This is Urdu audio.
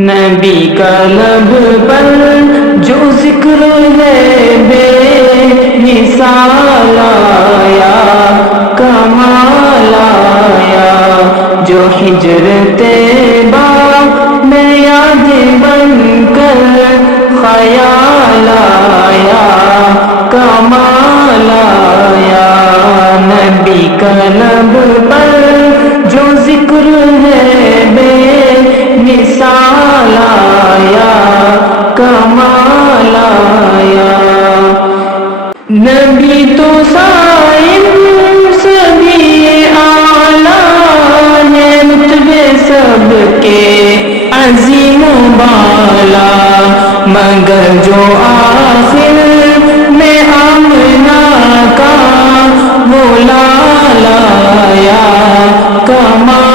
نبی کا لب پر جو ذکر ہے بے مثال آیا، کمال آیا، جو ہجر طیبہ میں یاد بن کر خیال آیا، کمال آیا۔ نبی کا لب پر جو ذکر ہے بے مثال آیا، کمال آیا۔ نبی تو صاحب سبھی اعلیٰ ہے، رتبے سب کے عظیم و بالا، مگر جو آخر میں آمنہ کا وہ لال آیا، کمال